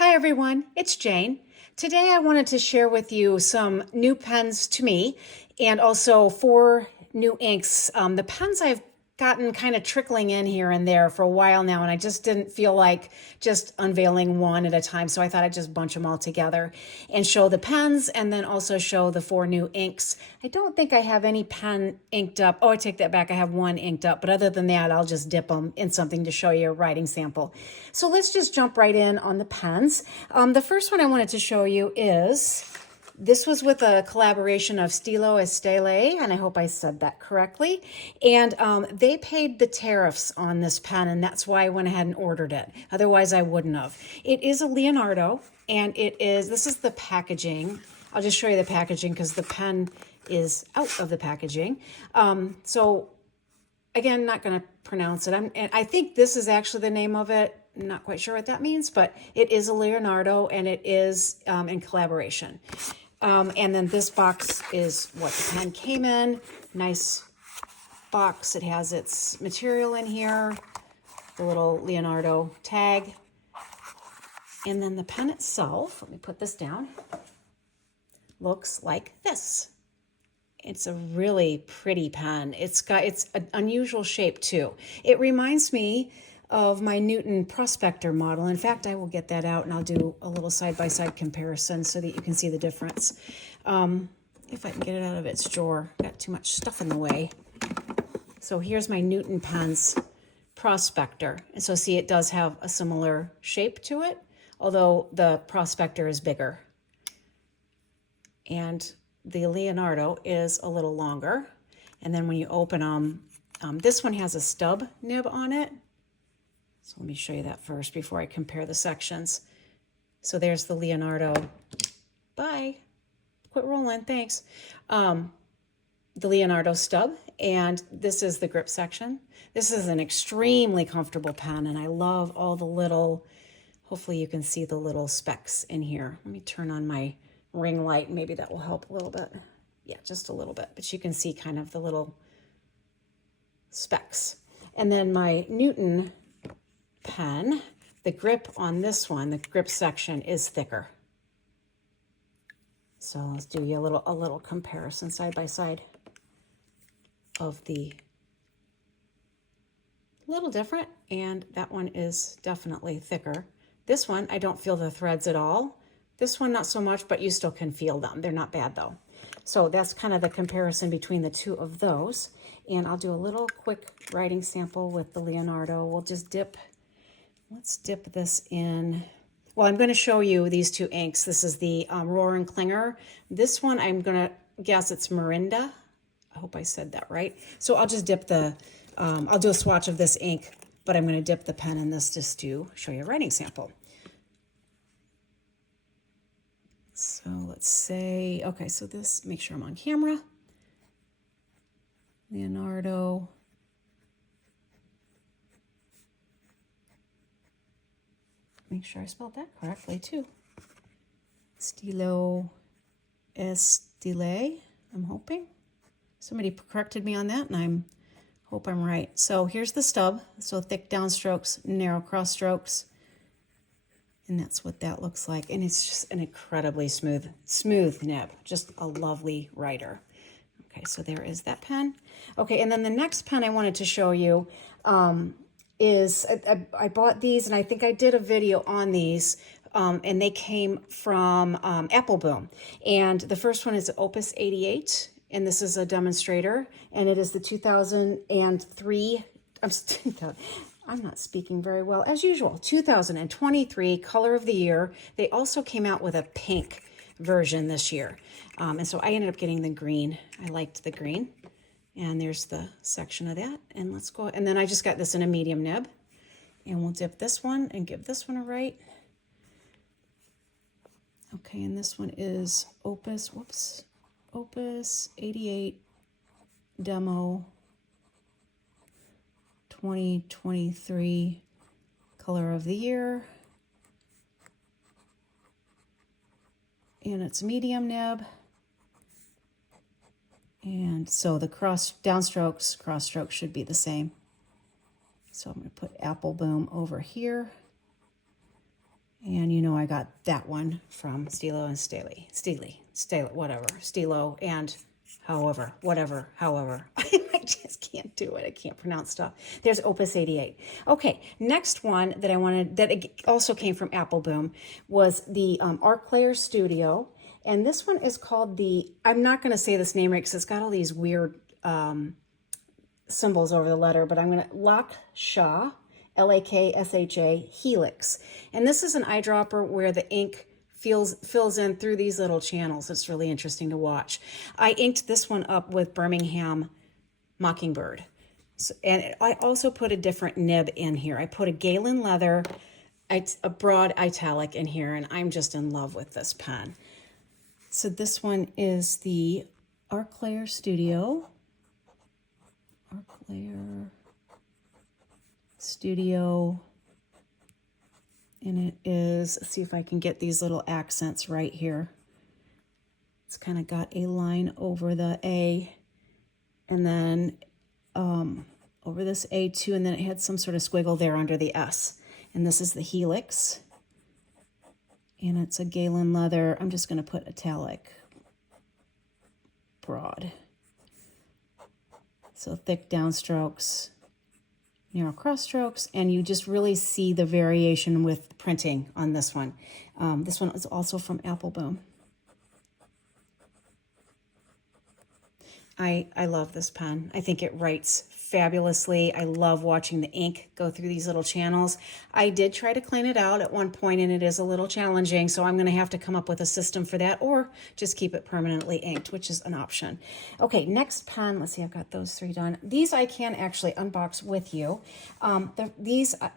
Hi everyone, it's Jane. Today I wanted to share with you some new pens to me and also 4 new inks. The pens I've gotten kind of trickling in here and there for a while now, and I just didn't feel like just unveiling one at a time, so I thought I'd just bunch them all together and show the pens and then also show the 4 new inks. I don't think I have any pen inked up. Oh, I take that back. I have one inked up, but other than that, I'll just dip them in something to show you a writing sample. So let's just jump right in on the pens. The first one I wanted to show you is, this was with a collaboration of Stilo e Stelle, and I hope I said that correctly. And they paid the tariffs on this pen, and that's why I went ahead and ordered it. Otherwise, I wouldn't have. It is a Leonardo, and this is the packaging. I'll just show you the packaging because the pen is out of the packaging. So again, not going to pronounce it. And I think this is actually the name of it. I'm not quite sure what that means, but it is a Leonardo, and it is in collaboration. And then this box is what the pen came in. Nice box. It has its material in here, the little Leonardo tag. And then the pen itself, let me put this down, looks like this. It's a really pretty pen. It's an unusual shape too. It reminds me of my Newton Prospector model. In fact, I will get that out and I'll do a little side-by-side comparison so that you can see the difference. If I can get it out of its drawer. Got too much stuff in the way. So here's my Newton Pens Prospector. And so see, it does have a similar shape to it, although the Prospector is bigger. And the Leonardo is a little longer. And then when you open them, this one has a stub nib on it. So let me show you that first before I compare the sections. So there's the Leonardo. Bye. Quit rolling. Thanks. The Leonardo stub. And this is the grip section. This is an extremely comfortable pen, and I love all the little, hopefully you can see the little specks in here. Let me turn on my ring light. Maybe that will help a little bit. Yeah, just a little bit. But you can see kind of the little specks. And then my Newton pen, the grip on this one, the grip section is thicker. So let's do you a little comparison side by side of the little different, and that one is definitely thicker. This one, I don't feel the threads at all. This one, not so much, but you still can feel them. They're not bad though. So that's kind of the comparison between the two of those. And I'll do a little quick writing sample with the Leonardo. We'll just let's dip this in. Well, I'm going to show you these 2 inks. This is the Roaring Klinger. This one, I'm going to guess it's Mirinda. I hope I said that right. So I'll just dip I'll do a swatch of this ink, but I'm going to dip the pen in this just to show you a writing sample. So let's say, okay, so this, make sure I'm on camera. Leonardo. Make sure I spelled that correctly too. Stilo e Stelle, I'm hoping. Somebody corrected me on that, and I hope I'm right. So here's the stub. So thick downstrokes, narrow cross strokes. And that's what that looks like. And it's just an incredibly smooth nib. Just a lovely writer. Okay, so there is that pen. Okay, and then the next pen I wanted to show you is, I bought these, and I think I did a video on these, and they came from Apple Boom. And the first one is Opus 88, and this is a demonstrator, and it is the 2003, I'm not speaking very well, as usual, 2023 Color of the Year. They also came out with a pink version this year. And so I ended up getting the green. I liked the green. And there's the section of that. And let's go. And then I just got this in a medium nib. And we'll dip this one and give this one a write. Okay, and this one is Opus 88 Demo 2023 Color of the Year. And it's medium nib. And so the cross strokes should be the same. So I'm going to put Apple Boom over here. And you know I got that one from Stilo and Staley, whatever, Stilo and however. I just can't do it. I can't pronounce stuff. There's Opus 88. Okay, next one that I wanted, that also came from Apple Boom, was the Arclayer Studio. And this one is called the, I'm not going to say this name right because it's got all these weird symbols over the letter, but I'm going to, Laksha, Laksha, Helix. And this is an eyedropper where the ink fills in through these little channels. It's really interesting to watch. I inked this one up with Birmingham Mockingbird. So, and I also put a different nib in here. I put a Galen leather, a broad italic in here, and I'm just in love with this pen. So this one is the Arclayer Studio. Arclayer Studio. And it is, let's see if I can get these little accents right here. It's kind of got a line over the A, and then over this A too, and then it had some sort of squiggle there under the S. And this is the Helix. And it's a Galen leather. I'm just going to put italic, broad. So thick downstrokes, narrow cross strokes, and you just really see the variation with printing on this one. This one is also from Apple Boom. I love this pen. I think it writes fabulously. I love watching the ink go through these little channels. I did try to clean it out at one point, and it is a little challenging, so I'm going to have to come up with a system for that, or just keep it permanently inked, which is an option. Okay, next pen. Let's see, I've got those three done. These I can actually unbox with you.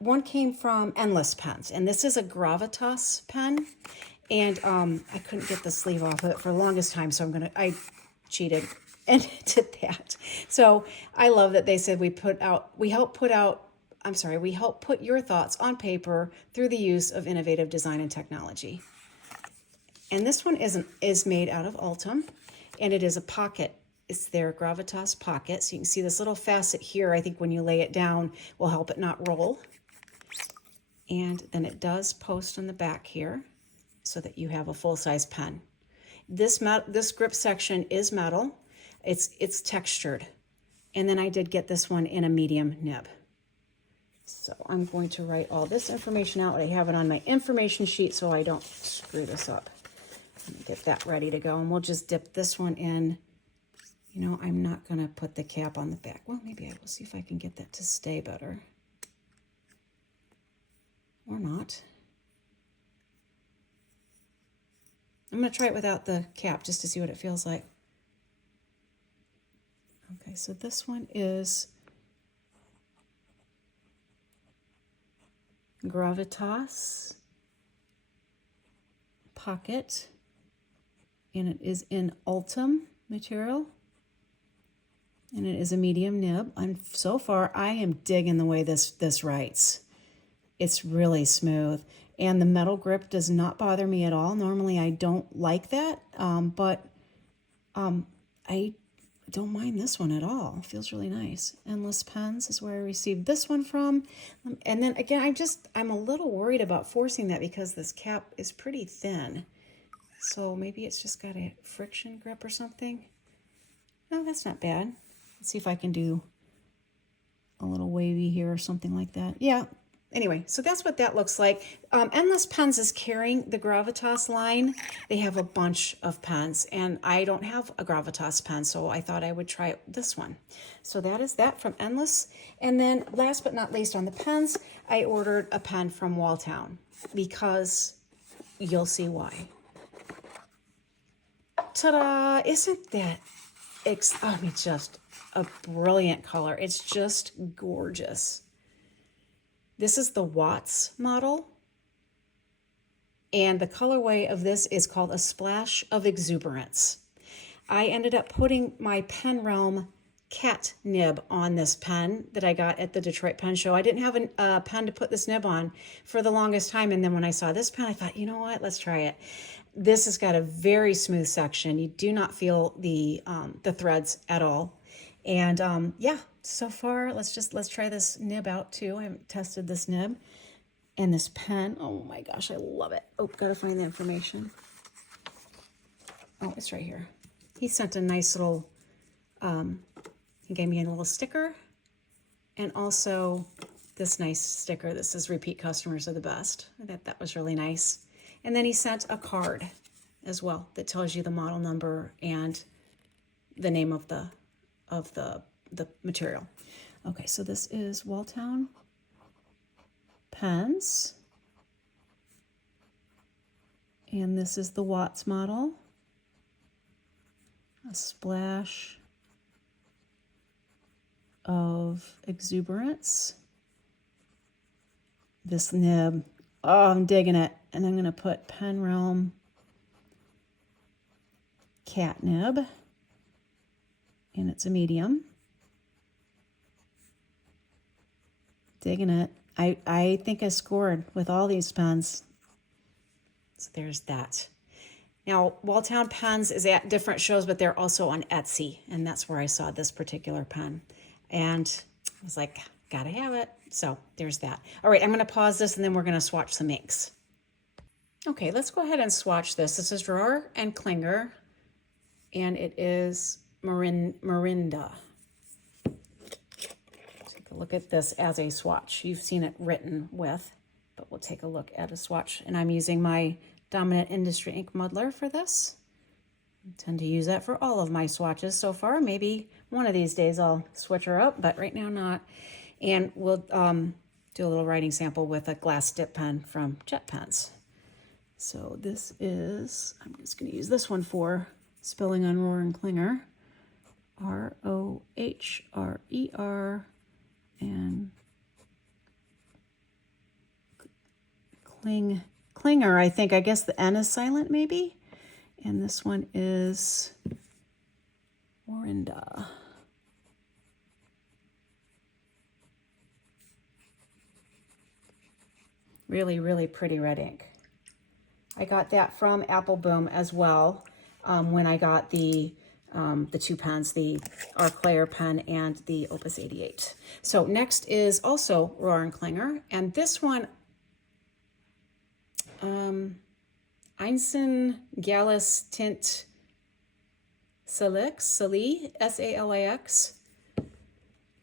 One came from Endless Pens, and this is a Gravitas pen, and I couldn't get the sleeve off of it for the longest time, so I cheated and did that. So I love that they said we help put your thoughts on paper through the use of innovative design and technology. And this one is made out of Ultem, and it is a pocket. It's their Gravitas pocket. So you can see this little facet here. I think when you lay it down will help it not roll. And then it does post on the back here so that you have a full-size pen. This grip section is metal. It's textured. And then I did get this one in a medium nib. So I'm going to write all this information out. I have it on my information sheet so I don't screw this up. Get that ready to go. And we'll just dip this one in. You know, I'm not going to put the cap on the back. Well, maybe I will see if I can get that to stay better. Or not. I'm going to try it without the cap just to see what it feels like. Okay, so this one is Gravitas pocket, and it is in Ultem material, and it is a medium nib. So far, I am digging the way this writes. It's really smooth, and the metal grip does not bother me at all. Normally, I don't like that, but I don't mind this one at all. It feels really nice. Endless Pens is where I received this one from. And then again, I'm a little worried about forcing that because this cap is pretty thin. So maybe it's just got a friction grip or something. No, that's not bad. Let's see if I can do a little wavy here or something like that. Yeah. Anyway, so that's what that looks like. Endless Pens is carrying the Gravitas line. They have a bunch of pens, and I don't have a Gravitas pen, so I thought I would try this one. So that is that from Endless. And then last but not least on the pens, I ordered a pen from Walltown because you'll see why. Ta-da! Isn't that, just a brilliant color. It's just gorgeous. This is the Watts model, and the colorway of this is called A Splash of Exuberance. I ended up putting my Pen Realm cat nib on this pen that I got at the Detroit Pen Show. I didn't have a pen to put this nib on for the longest time, and then when I saw this pen, I thought, you know what, let's try it. This has got a very smooth section. You do not feel the threads at all. And yeah, so far, let's try this nib out too. I haven't tested this nib. And this pen, oh my gosh, I love it. Oh, gotta find the information. Oh, it's right here. He sent a nice little, he gave me a little sticker and also this nice sticker. This is repeat customers are the best. I thought that was really nice. And then he sent a card as well that tells you the model number and the name of the material. Okay, so this is Walltown pens. And this is the Watts model. A splash of exuberance. This nib, oh, I'm digging it. And I'm gonna put Pen Realm Catnib, and it's a medium. Digging it. I think I scored with all these pens. So there's that. Now, Walltown Pens is at different shows, but they're also on Etsy, and that's where I saw this particular pen. And I was like, gotta have it. So there's that. All right, I'm gonna pause this and then we're gonna swatch some inks. Okay, let's go ahead and swatch this. This is Rohr and Klinger, and it is Morinda. Take a look at this as a swatch. You've seen it written with, but we'll take a look at a swatch. And I'm using my Dominant Industry ink muddler for this. I tend to use that for all of my swatches so far. Maybe one of these days I'll switch her up, but right now not. And we'll do a little writing sample with a glass dip pen from Jet Pens. So this is, I'm just going to use this one for spelling on Rohr and Klinger. R-O-H-R-E-R and Klinger, I think. I guess the N is silent, maybe. And this one is Morinda. Really, really pretty red ink. I got that from Apple Boom as well when I got the two pens, the Arclayer pen and the Opus 88. So next is also Rohr and Klinger, and this one, Einsen Gallus Tint Salix, S-A-L-I-X. And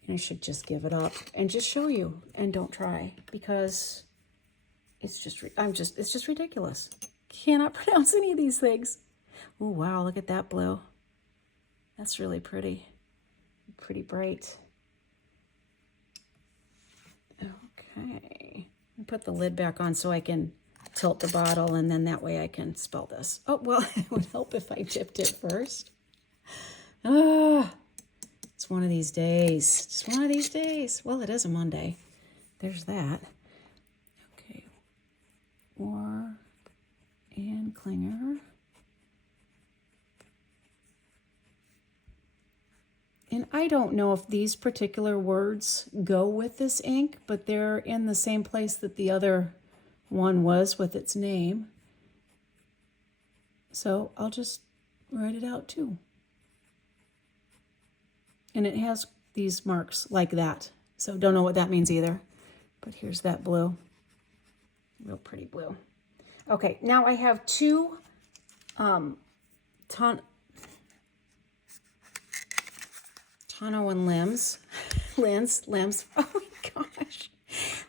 I should just give it up and just show you and don't try because it's just, it's just ridiculous. Cannot pronounce any of these things. Oh, wow, look at that blue. That's really pretty. Pretty bright. Okay. Put the lid back on so I can tilt the bottle, and then that way I can spell this. Oh, well, it would help if I dipped it first. Ah, it's one of these days. Just one of these days. Well, it is a Monday. There's that. Okay. Rohr and Klinger. And I don't know if these particular words go with this ink, but they're in the same place that the other one was with its name. So I'll just write it out too. And it has these marks like that. So don't know what that means either. But here's that blue. Real pretty blue. Okay, now I have two Tonneau and limbs. Oh my gosh.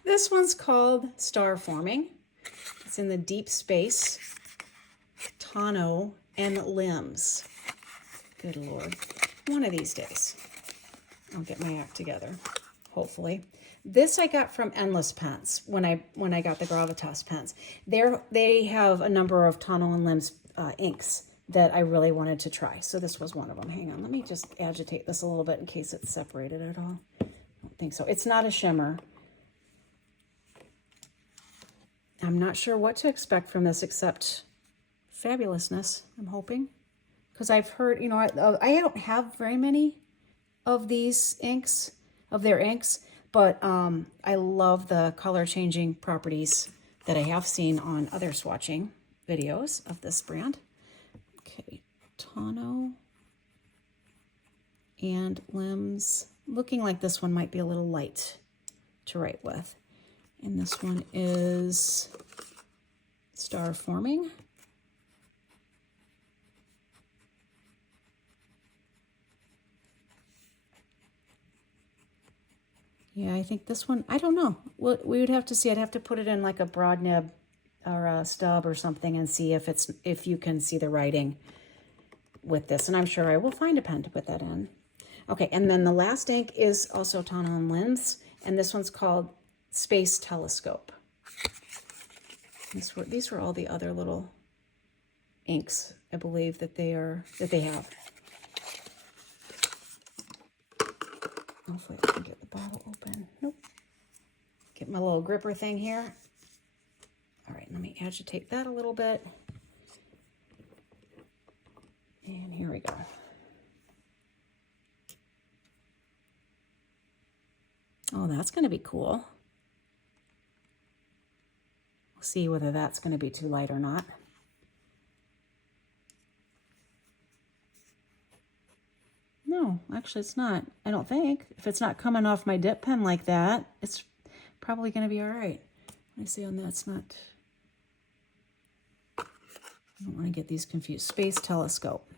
This one's called Star Forming. It's in the deep space. Tonneau and limbs. Good Lord. One of these days, I'll get my act together, hopefully. This I got from Endless Pens when I got the Gravitas pens. They have a number of Tonneau and limbs inks that I really wanted to try. So this was one of them. Hang on, let me just agitate this a little bit in case it's separated at all. I don't think so. It's not a shimmer. I'm not sure what to expect from this except fabulousness, I'm hoping. Because I've heard, you know, I don't have very many of these inks, of their inks, but I love the color changing properties that I have seen on other swatching videos of this brand. Okay, Tonneau and limbs. Looking like this one might be a little light to write with. And this one is star forming. Yeah, I think this one, I don't know. Well, we would have to see. I'd have to put it in like a broad nib or a stub or something and see if you can see the writing with this. And I'm sure I will find a pen to put that in. Okay, and then the last ink is also Tonal and Limbs, and this one's called Space Telescope. These were all the other little inks, I believe, that they have. Hopefully I can get the bottle open. Nope. Get my little gripper thing here. All right, let me agitate that a little bit. And here we go. Oh, that's going to be cool. We'll see whether that's going to be too light or not. No, actually it's not. I don't think. If it's not coming off my dip pen like that, it's probably going to be all right. Let me see on that. It's not. I don't want to get these confused. Space Telescope.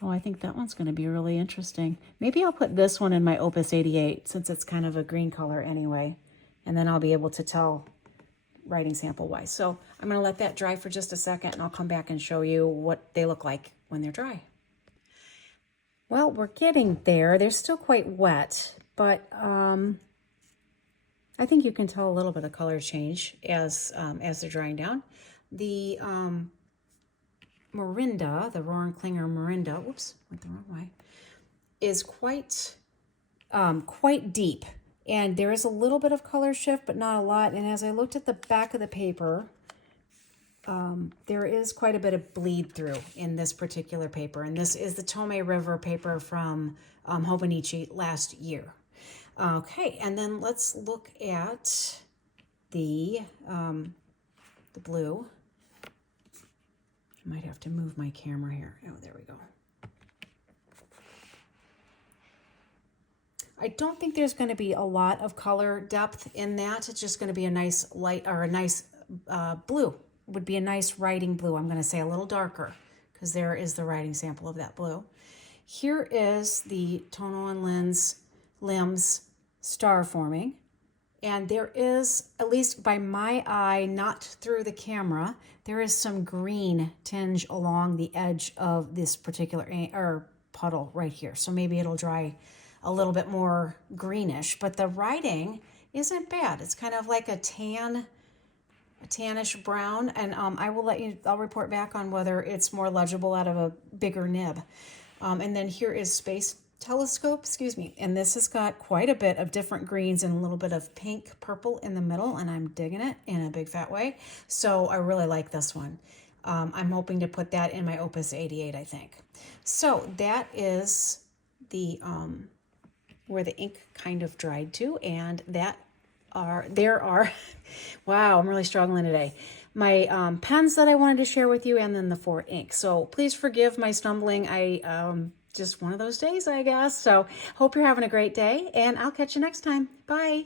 Oh, I think that one's going to be really interesting. Maybe I'll put this one in my Opus 88 since it's kind of a green color anyway. And then I'll be able to tell writing sample wise. So I'm going to let that dry for just a second and I'll come back and show you what they look like when they're dry. Well, we're getting there. They're still quite wet, but I think you can tell a little bit of color change as they're drying down. The Morinda, the Rohrenklinger Morinda, whoops, went the wrong way, is quite deep. And there is a little bit of color shift, but not a lot. And as I looked at the back of the paper, there is quite a bit of bleed through in this particular paper. And this is the Tome River paper from Hobonichi last year. Okay, and then let's look at the blue. I might have to move my camera here. Oh, there we go. I don't think there's going to be a lot of color depth in that. It's just going to be a nice light, or a nice blue. Would be a nice writing blue. I'm going to say a little darker because there is the writing sample of that blue. Here is the Tonal and Limbs star forming. And there is, at least by my eye, not through the camera, there is some green tinge along the edge of this particular puddle right here. So maybe it'll dry a little bit more greenish, but the writing isn't bad. It's kind of like a tannish brown, and I'll report back on whether it's more legible out of a bigger nib. And then here is Space Telescope, and this has got quite a bit of different greens and a little bit of pink purple in the middle, and I'm digging it in a big fat way. So I really like this one. I'm hoping to put that in my Opus 88, I think. So that is the where the ink kind of dried to, and there are wow, I'm really struggling today, my pens that I wanted to share with you, and then the 4 inks. So please forgive my stumbling. Just one of those days, I guess. So hope you're having a great day, and I'll catch you next time. Bye.